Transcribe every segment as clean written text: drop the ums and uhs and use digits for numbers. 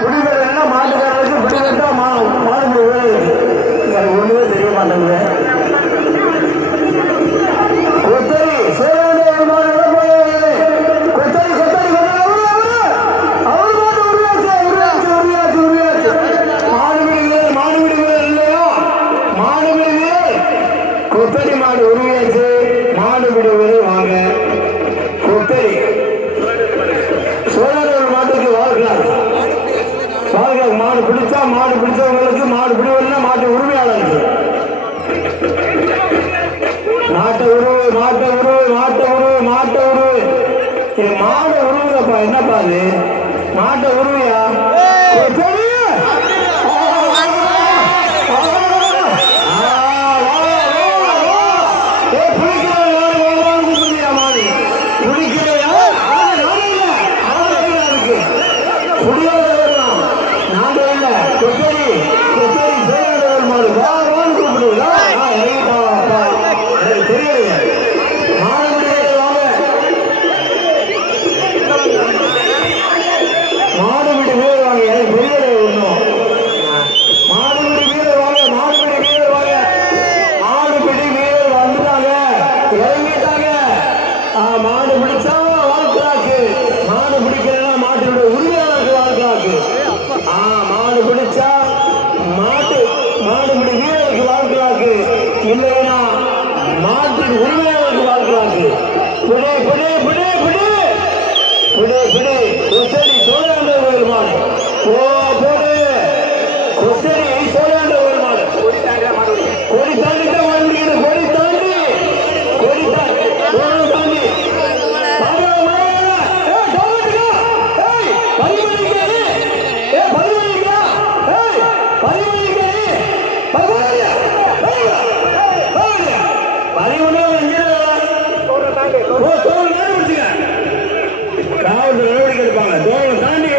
குடிக்கிறதுனா மாட்டுக்காரருக்கு பிடிக்கட்டா மாடு ஒண்ணுமே தெரிய மாட்டேங்குது. கொத்தரி சேராண்ட ஒரு மாடு கொத்தரி கொத்தரி அவர் மாட்டு உருவாச்சு உருவாச்சு உருவாச்சு உருவாச்சு மாடு விடுகிறது இல்லையா மாடு விடுகிறது கொத்தரி மாடு உருவாச்சு மாடு விடுவது வாங்க கொத்தரி சோழர் மாட்டுக்கு வாழ்க்கலாம் மாடு பிடிச்சா மாடு பிடிச்சவங்களுக்கு மாடு பிடிவதுன்னா மாட்டு உரிமையாளருக்கு மாட்டை உருவு மாட்டை உருவு மாட்டை உருவு மாட்டை உருவு இது மாடை உருவுதப்பா என்னப்பா அது மாட்டை உருவியா மாடு பிடிச்சா வாழ்க்கலாக்கு மாடு பிடிக்கிறா மாட்டோட உரிமையாளருக்கு வாழ்க்கலாக்கு மாடு பிடிச்சா மாடு பிடி வீரருக்கு வாழ்க்கலாக்கு இல்லைன்னா மாட்டின் உரிமையாளருக்கு வாழ்க்கலாக்கு பிடி பிடி பிடி பிடி பிடி பிடி கொத்தடி சோழாண்ட ஒரு மாடு போடு கொத்தடி சோழாண்ட ஒரு மாடு கொடி தாண்டி தான் வாழ்ந்துக்கிட்டு கொடி தாண்டி கொடி தாண்டி நடவடிக்கை எடுப்பாங்க தாண்டி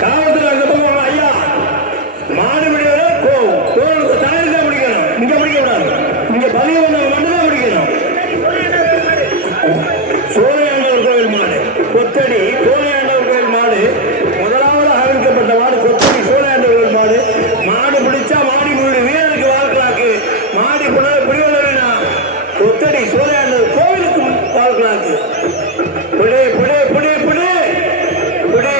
காவல்துறை அங்க போவாங்க ஐயா மாடு பிடிக்கிறத தோழத்தை தாண்டி தான் பிடிக்கணும் இங்க பிடிக்க கூடாது இங்க பதிவு பண்ணவங்க மட்டும்தான் பிடிக்கணும் சோழையாண்டவர் கோயில் மாடு கொத்தடி சோழையாண்டவர் கோயில் மாடு முதலாவது அறிவிக்கப்பட்ட மாடு கொத்தடி சோழையாண்டவர் கோயில் மாடு மாடு பிடிச்சா மாடி முழு வீரருக்கு வாழ்க்கலாக்கு மாடி பிடிவதுனா கொத்தடி சோழையாண்டவர் கோவிலுக்கு வாழ்க்கலாக்கு புடி புடி புடி புடி புடி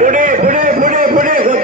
புடி புடி புடி புடி